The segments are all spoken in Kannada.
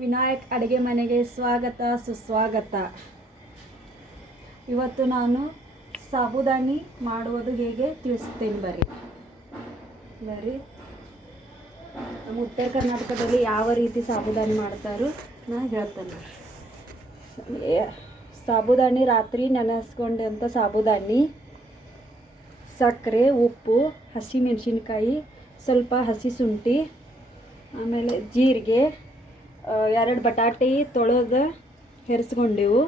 ವಿನಾಯಕ್ ಅಡುಗೆ ಮನೆಗೆ ಸ್ವಾಗತ, ಸುಸ್ವಾಗತ. ಇವತ್ತು ನಾನು ಸಾಬುದಾನಿ ಮಾಡುವುದು ಹೇಗೆ ತಿಳಿಸ್ತೀನಿ ಬರ್ರಿ ಬರ್ರಿ ನಮ್ಮ ಉತ್ತರ ಕರ್ನಾಟಕದಲ್ಲಿ ಯಾವ ರೀತಿ ಸಾಬುದಾನಿ ಮಾಡ್ತಾರೋ ನಾನು ಹೇಳ್ತೇನೆ. ಸಾಬುದಾನಿ ರಾತ್ರಿ ನೆನೆಸ್ಕೊಂಡಂಥ ಸಾಬುದಾನಿ ಸಕ್ಕರೆ, ಉಪ್ಪು ಹಸಿ ಮೆಣಸಿನ್ಕಾಯಿ ಸ್ವಲ್ಪ ಹಸಿ ಶುಂಠಿ, ಆಮೇಲೆ ಜೀರಿಗೆ ಎರಡು ಬಟಾಟೆ ತೊಳೆದು ಹೆರಿಸ್ಕೊಂಡೆವು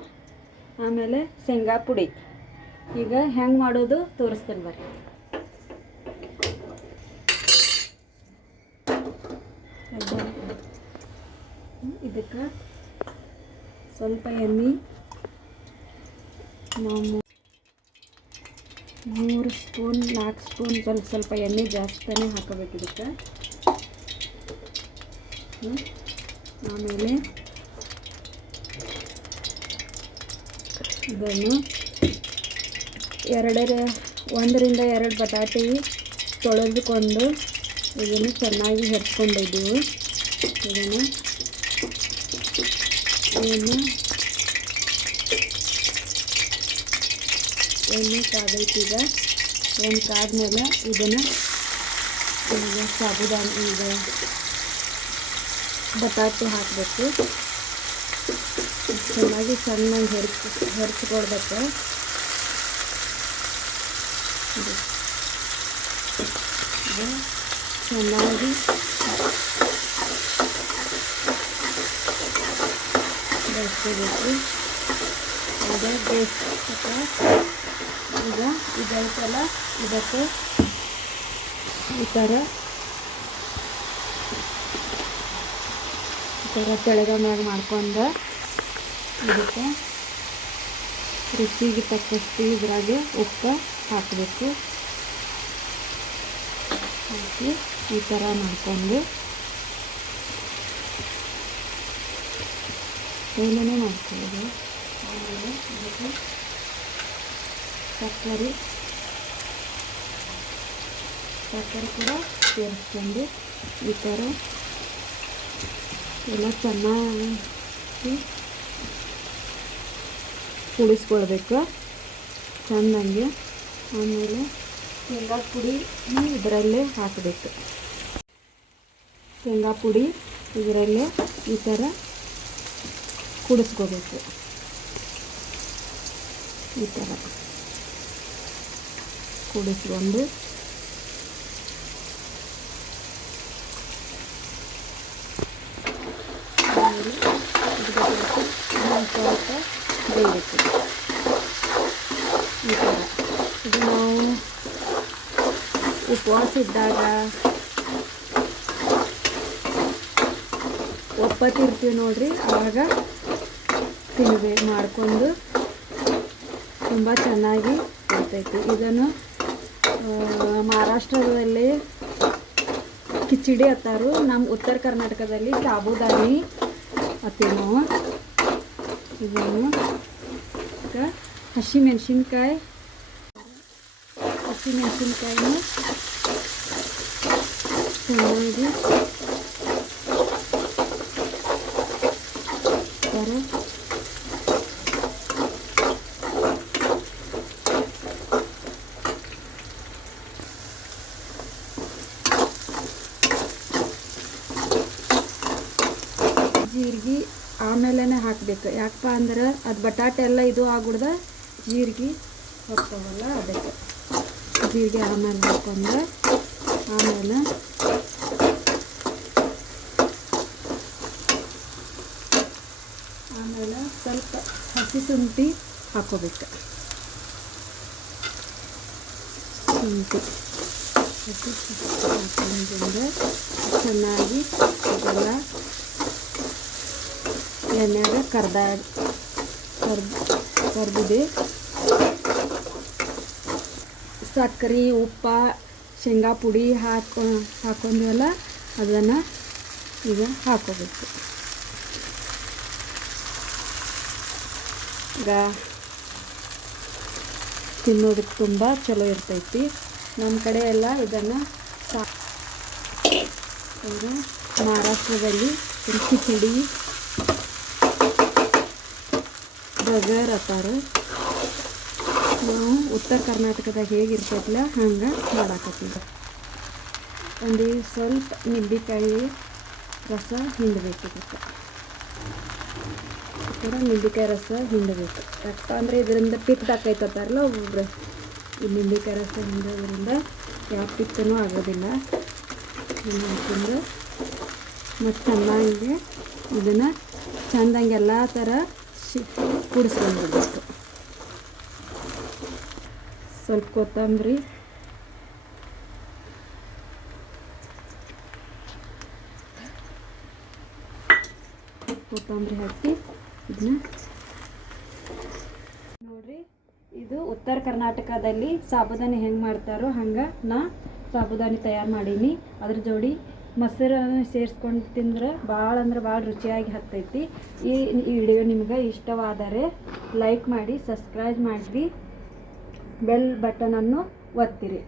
ಆಮೇಲೆ ಶೇಂಗಾ ಪುಡಿ. ಈಗ ಹೆಂಗೆ ಮಾಡೋದು ತೋರಿಸ್ತೇನೆ ಬರ್ರಿ. ಇದಕ್ಕೆ ಸ್ವಲ್ಪ ಎಣ್ಣೆ ನಾವು ಮೂರು ಸ್ಪೂನ್, ನಾಲ್ಕು ಸ್ಪೂನ್ ಸ್ವಲ್ಪ ಸ್ವಲ್ಪ ಎಣ್ಣೆ ಜಾಸ್ತಿನೇ ಹಾಕೋಬೇಕು ಇದಕ್ಕೆ. ಆಮೇಲೆ ಇದನ್ನು ಎರಡರ ಒಂದರಿಂದ ಎರಡು ಬಟಾಟೆ ತೊಳೆದುಕೊಂಡು ಇದನ್ನು ಚೆನ್ನಾಗಿ ಹೆಚ್ಕೊಂಡಿದ್ದೀವಿ. ಇದನ್ನು ಇದನ್ನು ಎಣ್ಣೆ ಕಾದೈತೀಗ ಎಣ್ಣೆ ಕಾದ್ಮೇಲೆ ಇದನ್ನು ಸಾಬುದಾನಿ ಈಗ ಬಟಾಟೆ ಹಾಕಬೇಕು ಚೆನ್ನಾಗಿ ಚೆನ್ನಾಗಿ ಹೆರ್ಚ್ ಹೆರ್ಚ್ಕೊಳ್ಬೇಕು ಇದು ಇದು ಚೆನ್ನಾಗಿ ಬೆಳೆಸ್ಕೋಬೇಕು ಈಗ ಬೇಯಿಸ್ಬೇಕು ಈಗ ಇದೈತಲ್ಲ ಇದಕ್ಕೆ ಈ ಥರ ಥರ ತೆಳಗ ಮ್ಯಾಗ ಮಾಡ್ಕೊಂಡು ಇದಕ್ಕೆ ರುಚಿಗೆ ತಕ್ಕಷ್ಟು ಇದ್ರಾಗೆ ಉಪ್ಪು ಹಾಕಬೇಕು. ಹಾಕಿ ಈ ಥರ ಮಾಡ್ಕೊಂಡು ಏನೇನೇ ಮಾಡ್ಕೊಳ್ಳೋದು. ಆಮೇಲೆ ಇದಕ್ಕೆ ಸಕ್ಕರೆ ಸಕ್ಕರೆ ಕೂಡ ಸೇರಿಸ್ಕೊಂಡು ಈ ಥರ ಎಲ್ಲ ಚೆನ್ನಾಗಿ ಕುಡಿಸ್ಕೊಳ್ಬೇಕು. ಚೆಂದಂಗೆ. ಆಮೇಲೆ ಶೇಂಗಾ ಪುಡಿ ಇದರಲ್ಲೇ ಹಾಕಬೇಕು. ಶೇಂಗಾ ಪುಡಿ ಇದರಲ್ಲೇ ಈ ಥರ ಕುಡಿಸ್ಕೋಬೇಕು ಈ ಥರ ಕುಡಿಸ್ಕೊಂಡು ಇದು ನಾವು ಉಪವಾಸ ಇದ್ದಾಗ ಒಪ್ಪತ್ತಿರ್ತೀವಿ ನೋಡ್ರಿ, ಆವಾಗ ತಿನ್ಬೇ ಮಾಡಿಕೊಂಡು ತುಂಬ ಚೆನ್ನಾಗಿ ಇರ್ತೈತಿ ಇದನ್ನು ಮಹಾರಾಷ್ಟ್ರದಲ್ಲಿ ಕಿಚಡಿ ಅತ್ತಾರು ನಮ್ಮ ಉತ್ತರ ಕರ್ನಾಟಕದಲ್ಲಿ ಸಾಬುದಾನಿ ಅತ್ತೀವಿ ನಾವು ಇದನ್ನು ಹಸಿ ಮೆಣಸಿನ್ಕಾಯಿ ಹಸಿ ಮೆಣಸಿನ್ಕಾಯಿನ ಚೆನ್ನಾಗಿ ಥರ ಜೀರಿಗೆ ಆಮೇಲೆ ಹಾಕಬೇಕು ಯಾಕಪ್ಪ ಅಂದ್ರೆ ಅದು ಬಟಾಟೆ ಎಲ್ಲ ಇದು ಆಗ್ಬಿಡ್ದ ಜೀರಿಗೆ ಹೊರ್ತವಲ್ಲ ಅದಕ್ಕೆ ಜೀರಿಗೆ ಆಮೇಲೆ ಹಾಕೊಂಡ್ರೆ ಆಮೇಲೆ ಆಮೇಲೆ ಸ್ವಲ್ಪ ಹಸಿ ಶುಂಠಿ ಹಾಕೋಬೇಕು. ಶುಂಠಿ ಹಸಿ ಹಾಕೊಂಡ್ರೆ ಚೆನ್ನಾಗಿ ಅದೆಲ್ಲ ಎಣ್ಣೆಯಾಗ ಕರ್ದ ಕರ್ದು ಕರ್ದಿದೆ. ಸಕ್ಕರೆ, ಉಪ್ಪ, ಶೇಂಗಾ ಪುಡಿ ಹಾಕೊ, ಹಾಕೊಂಡಿವಲ್ಲ, ಅದನ್ನು ಈಗ ಹಾಕೋಬೇಕು. ಈಗ ತಿನ್ನೋದಕ್ಕೆ ತುಂಬ ಚಲೋ ಇರ್ತೈತಿ. ನಮ್ಮ ಕಡೆ ಎಲ್ಲ ಇದನ್ನು ಸಾ ಮಹಾರಾಷ್ಟ್ರದಲ್ಲಿ ಕಿಚಡಿ ಬಗರ್ ಅತ್ತಾರೆ ನಾವು ಉತ್ತರ ಕರ್ನಾಟಕದಾಗ ಹೇಗಿರ್ತೈತಲ್ಲ ಹಂಗೆ ಮಾಡಾಕತ್ತೀವಿ. ಒಂದು ಸ್ವಲ್ಪ ನಿಂಬೆಕಾಯಿ ರಸ ಹಿಂಡಬೇಕು ಕೂಡ ಈ ಥರ ನಿಂಬೆಕಾಯಿ ರಸ ಹಿಂಡಬೇಕು. ರಕ್ತ ಅಂದರೆ ಇದರಿಂದ ಪಿತ್ತ ಆಕೈತಾರಲ್ಲ ಒಬ್ಬೊಬ್ರು ಈ ನಿಂಬೆಕಾಯಿ ರಸ ಹಿಂಡೋದ್ರಿಂದ ಯಾವ ಪಿತ್ತನೂ ಆಗೋದಿಲ್ಲ. ಹಾಕೊಂಡು ಮತ್ತು ಚೆನ್ನಾಗಿ ಇದನ್ನು ಚೆಂದಂಗೆ ಎಲ್ಲ ಥರ ಶಿ ಕುಡಿಸ್ಕೊಂಡ್ಬಿಡ್ಬೇಕು. ಸ್ವಲ್ಪ ಕೊತ್ತಂಬರಿ. ಕೊತ್ತಂಬರಿ ಹಾಕಿ ಇದನ್ನ ನೋಡ್ರಿ, ಇದು ಉತ್ತರ ಕರ್ನಾಟಕದಲ್ಲಿ ಸಾಬುದಾನಿ ಹೆಂಗೆ ಮಾಡ್ತಾರೋ ಹಂಗೆ ನಾ ಸಾಬುದಾನಿ ತಯಾರು ಮಾಡೀನಿ. ಅದ್ರ ಜೋಡಿ ಮೊಸರನ್ನು ಸೇರಿಸ್ಕೊಂಡು ತಿಂದ್ರೆ ಭಾಳ ಅಂದ್ರೆ ಭಾಳ ರುಚಿಯಾಗಿ ಹತ್ತೈತಿ. ಈ ವಿಡಿಯೋ ನಿಮ್ಗೆ ಇಷ್ಟವಾದರೆ ಲೈಕ್ ಮಾಡಿ, ಸಬ್ಸ್ಕ್ರೈಬ್ ಮಾಡಿರಿ. ಬೆಲ್ ಬಟನನ್ನು ಒತ್ತಿರಿ.